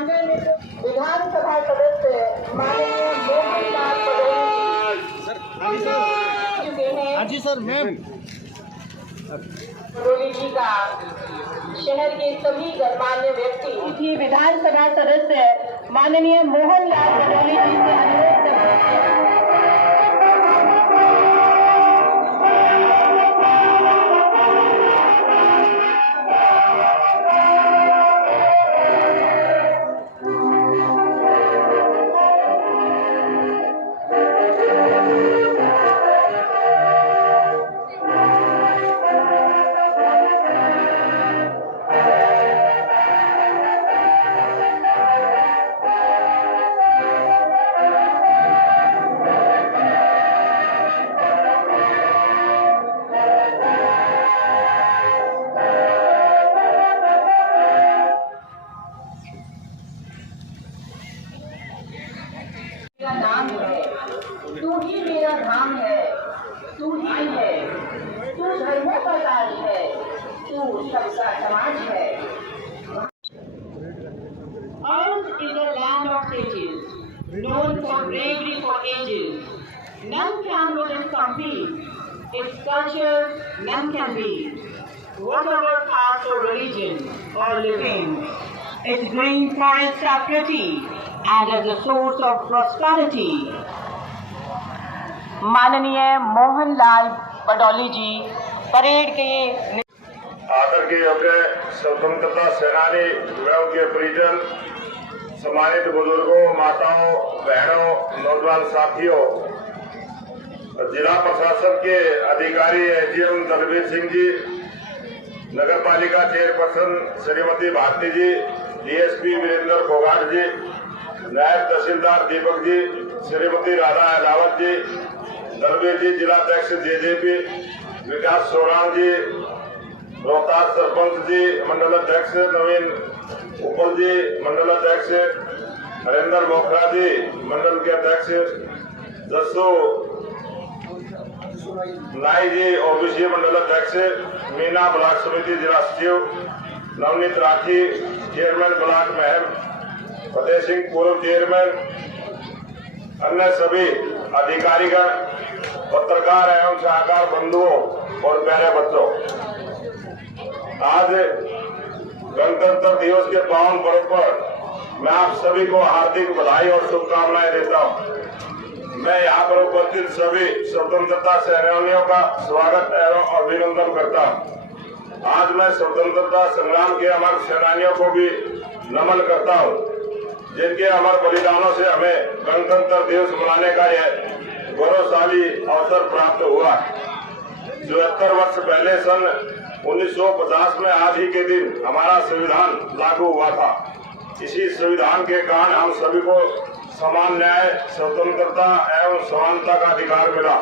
माननीय विधानसभा सदस्य माननीय मोहनलाल जी सर मैम पटौदी जी का शहर के सभी गणमान्य व्यक्ति की विधानसभा सदस्य माननीय मोहनलाल पटौदी जी से अनुरोध करते हैं। मेरा नाम है, तू ही मेरा धाम है, तू ही है, तू धर्मों का ताज है, तू सबका समाज है। Ours is a land of sages, known for bravery for ages. None can root and compete, its culture none can beat. Whatever caste or religion or living, its green forests are pretty, and as a source of prosperity. माननीय मोहनलाल पटौदी जी parade के आदर के योग्य स्वतंत्रता सेनानी व उनके परिजन, सम्मानित बुजुर्गों, माताओं, बहनों, नौजवान साथियों, जिला प्रशासन के अधिकारी एजीएम दलबीर सिंह जी, नगर पालिका चेयरपर्सन श्रीमती भारती जी, डीएसपी वीरेंद्र फोगाट जी, नायब तहसीलदार दीपक जी, श्रीमती राधा अहलावत जी, दलबीर जी, जिलाध्यक्ष जेजेपी विकास सोराम जी, रोहतास सरपंच जी, मंडल अध्यक्ष नवीन उपल जी, मंडल अध्यक्ष हरेंद्र मोखरा जी, मंडल के अध्यक्ष जस्सू नाई जी, ओबीसी मंडल अध्यक्ष मीना, ब्लॉक समिति जिला सचिव नवनीत राठी, चेयरमैन ब्लॉक महम फतेह सिंह, पूर्व चेयरमैन, अन्य सभी अधिकारीगण, पत्रकार एवं सहकार बंधुओं और प्यारे बच्चों, आज गणतंत्र दिवस के पावन पर्व पर मैं आप सभी को हार्दिक बधाई और शुभकामनाएं देता हूं। मैं यहाँ पर उपस्थित सभी स्वतंत्रता सेनानियों का स्वागत एवं अभिनंदन करता हूँ। आज मैं स्वतंत्रता संग्राम के अमर सेनानियों को भी नमन करता हूँ, जिनके अमर बलिदानों से हमें गणतंत्र दिवस मनाने का यह गौरवशाली अवसर प्राप्त हुआ। 74 वर्ष पहले सन 1950 में आज ही के दिन हमारा संविधान लागू हुआ था। इसी संविधान के कारण हम सभी को समान न्याय, स्वतंत्रता एवं समानता का अधिकार मिला।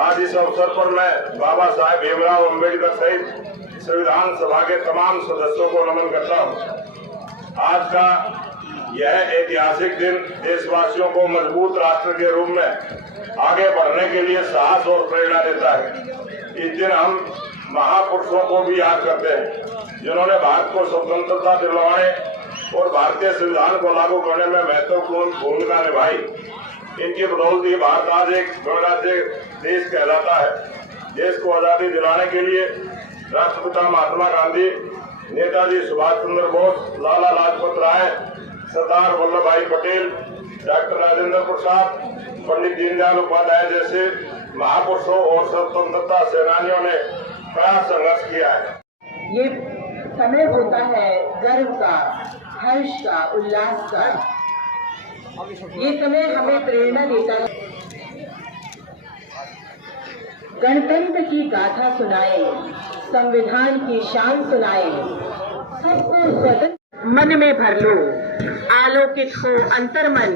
आज इस अवसर पर मैं बाबा साहेब भीमराव अम्बेडकर सहित संविधान सभा के तमाम सदस्यों को नमन करता हूँ। आज का यह ऐतिहासिक दिन देशवासियों को मजबूत राष्ट्र के रूप में आगे बढ़ने के लिए साहस और प्रेरणा देता है। इस दिन हम महापुरुषों को भी याद करते हैं, जिन्होंने भारत को स्वतंत्रता दिलवाने और भारतीय संविधान को लागू करने में महत्वपूर्ण भूमिका निभाई। इनकी बदौलत ही भारत आज एक गणराज्य देश कहलाता है। देश को आजादी दिलाने के लिए राष्ट्रपिता महात्मा गांधी, नेताजी सुभाष चंद्र बोस, लाला लाजपत राय, सरदार वल्लभ भाई पटेल, डॉक्टर राजेंद्र प्रसाद, पंडित दीनदयाल उपाध्याय जैसे महापुरुषों और स्वतंत्रता सेनानियों ने बड़ा संघर्ष किया है। ये समय होता है गर्व का, हर्ष का, उल्लास का। ये समय हमें प्रेरणा देता है। गणतंत्र की गाथा सुनाए, संविधान की शान सुनाए, सबको स्वतंत्र मन में भर लो, आलोकित हो अंतर्मन,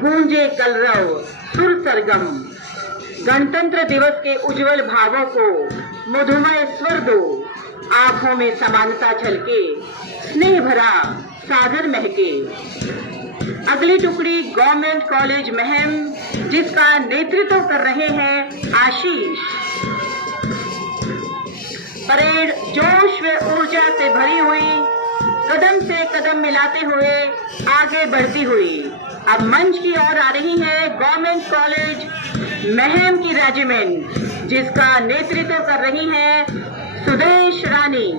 गूंजे कलरव सुर सरगम। गणतंत्र दिवस के उज्जवल भावों को मधुमय स्वर दो, आंखों में समानता छलके, स्नेह भरा सागर महके। अगली टुकड़ी गवर्नमेंट कॉलेज महम, जिसका नेतृत्व कर रहे हैं आशीष। परेड जोश व ऊर्जा से भरी हुई कदम से कदम मिलाते हुए आगे बढ़ती हुई अब मंच की ओर आ रही है गवर्नमेंट कॉलेज महम की रेजिमेंट, जिसका नेतृत्व कर रही है सुदेश रानी।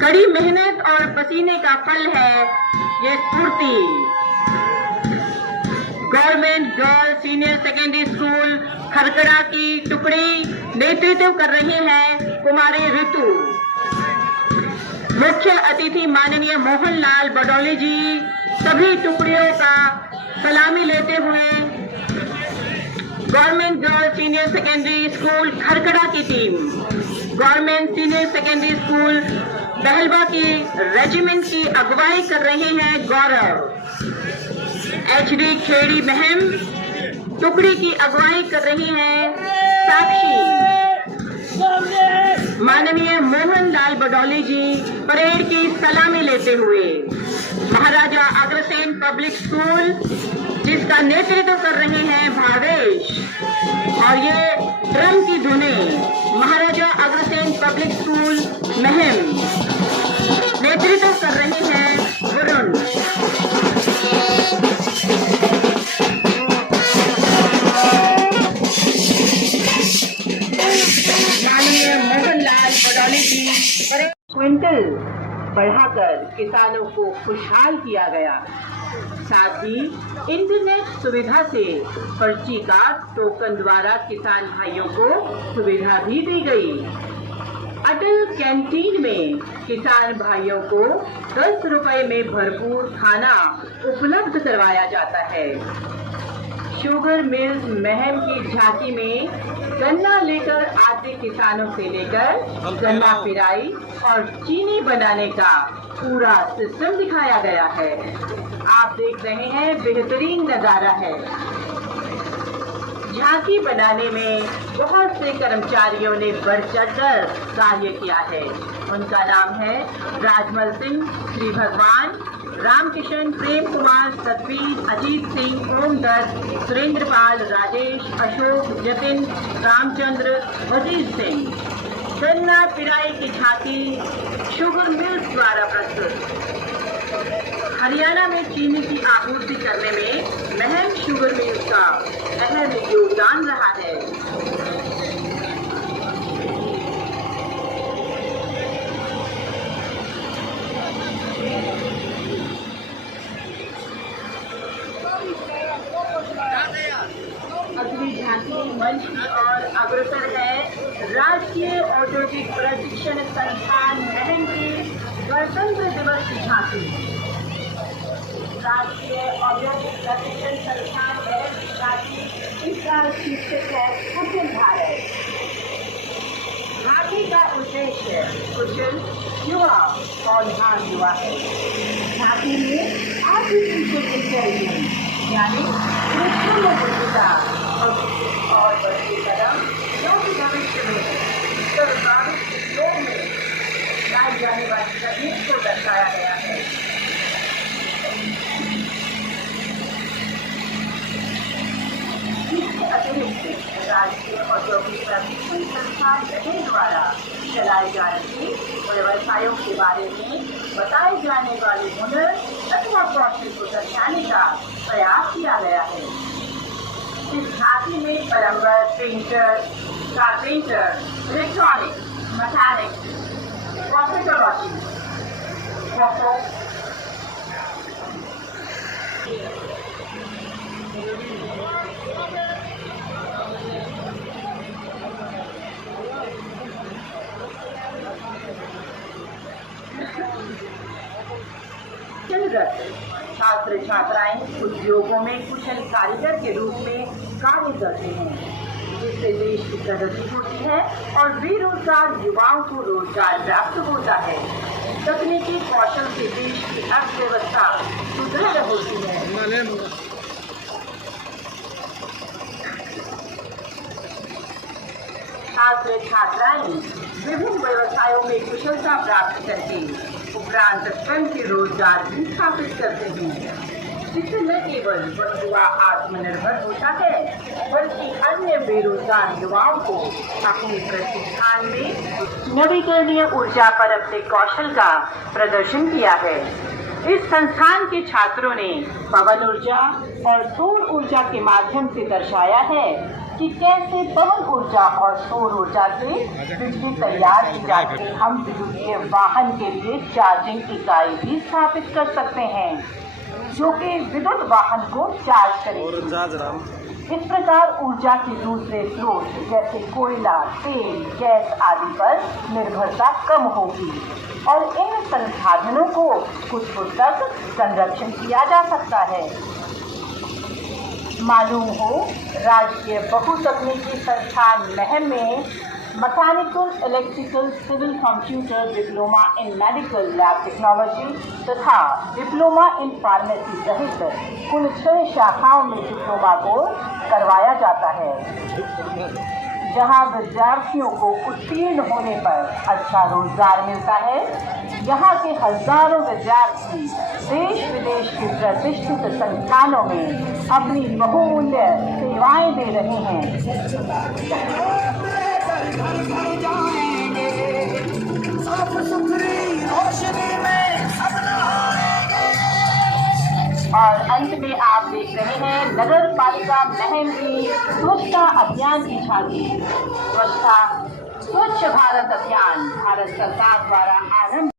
कड़ी मेहनत और पसीने का फल है ये स्फूर्ति। Government girls senior secondary school Kharkada की टुकड़ी नेतृत्व कर रही है कुमारी ऋतु। मुख्य अतिथि माननीय मोहनलाल बडौली जी सभी टुकड़ियों का सलामी लेते हुए government girls senior secondary school Kharkada की team government senior secondary school Bahalwa की रेजिमेंट की अगुवाई कर रहे हैं गौरव। HD खेड़ी महम टुकड़ी की अगुवाई कर रही हैं साक्षी। माननीय मोहनलाल बडौली जी परेड की सलामी लेते हुए महाराजा अग्रसेन पब्लिक स्कूल जिसका नेतृत्व कर रहे हैं भावेश, और ये ड्रम की धुनें महाराजा अग्रसेन पब्लिक स्कूल महम नेतृत्व कर रहे हैं वरुण। माननीय मोहनलाल बडौली जी क्विंटल बढ़ाकर किसानों को खुशहाल किया गया। साथ ही इंटरनेट सुविधा से पर्ची का टोकन द्वारा किसान भाइयों को सुविधा भी दी गई। अटल कैंटीन में किसान भाइयों को 10 रुपए में भरपूर खाना उपलब्ध करवाया जाता है। शुगर मिल्स महम की झांकी में गन्ना लेकर आते किसानों से लेकर गन्ना पिराई और चीनी बनाने का पूरा सिस्टम दिखाया गया है। आप देख रहे हैं बेहतरीन नजारा है। झांकी बनाने में बहुत से कर्मचारियों ने बढ़ चढ़कर कार्य किया है। उनका नाम है राजमल सिंह, श्री भगवान, रामकिशन, प्रेम कुमार, सतवीर, अजीत सिंह, ओम दत्त, सुरेंद्र पाल, राजेश, अशोक, जतिन, रामचंद्र, वजीर सिंह। गन्ना पिराई की झांकी शुगर मिल्स द्वारा प्रस्तुत। हरियाणा में चीनी की आपूर्ति करने में महम शुगर मिल्स का अहम योगदान रहा है। अगली झांकी मंच की ओर अग्रसर है राष्ट्रीय औद्योगिक प्रशिक्षण संस्थान महम की गणतंत्र दिवस की झांकी। राष्ट्रीय औद्योगिक प्रशिक्षण संस्थान महम की झांकी इसका शीर्षक है कुशल भारत। झांकी का उद्देश्य कुशल युवा और महान युवा है। झांकी में आर्टिफिशियल इंटेलिजेंस यानी कृत्रिम बुद्धिमत्ता और बढ़ती कदम जो कि भविष्य में सर्वाधिक उपयोग में लाई जाने वाली तकनीक को दर्शाया गया है। इसके अतिरिक्त राष्ट्रीय औद्योगिक प्रशिक्षण संस्थान महम द्वारा चलाए जा रहे व्यवसायों के बारे में बताए जाने वाले हुनर अथवा कौशल को दर्शाने का प्रयास किया गया है। इस झांकी में plumber, painter, carpenter, electronic, mechanic, कॉम्प्यूटरोलॉजी, छात्र छात्राएं उद्योगों में कुशल कारीगर के रूप में कार्य करते हैं, जिससे देश की प्रगति होती है और बेरोजगार युवाओं को रोजगार प्राप्त होता है। तकनीकी कौशल से देश की अर्थव्यवस्था सुदृढ़ होती है। छात्र छात्राएं विभिन्न व्यवसायों में कुशलता प्राप्त करके उपरांत स्वयं के रोजगार भी स्थापित करते हैं। इससे न केवल वह युवा आत्मनिर्भर होता है बल्कि अन्य बेरोजगार युवाओं को अपने प्रतिष्ठान में नवीकरणीय ऊर्जा पर अपने कौशल का प्रदर्शन किया है। इस संस्थान के छात्रों ने पवन ऊर्जा और सौर ऊर्जा के माध्यम से दर्शाया है कि कैसे पवन ऊर्जा और सौर ऊर्जा से बिजली तैयार की जाती है। हम विद्युतीय वाहन के लिए चार्जिंग इकाई भी स्थापित कर सकते हैं जो कि विद्युत वाहन को चार्ज करेगी। इस प्रकार ऊर्जा के दूसरे स्रोत जैसे कोयला, तेल, गैस आदि पर निर्भरता कम होगी और इन संसाधनों को कुछ हद तक संरक्षण किया जा सकता है। मालूम हो, राजकीय बहुतकनीकी संस्थान महम में mechanical, electrical, civil, computer diploma in medical lab technology तथा डिप्लोमा इन फार्मेसी सहित कुल 6 शाखाओं में डिप्लोमा कोर्स करवाया जाता है, जहां विद्यार्थियों को उत्तीर्ण होने पर अच्छा रोजगार मिलता है। यहाँ के हजारों विद्यार्थी देश विदेश के प्रतिष्ठित संस्थानों में अपनी बहुमूल्य सेवाएं दे रहे हैं और अंत में आप देख रहे हैं नगर पालिका महम की स्वच्छता अभियान की झांकी। स्वच्छ भारत अभियान भारत सरकार द्वारा आरंभ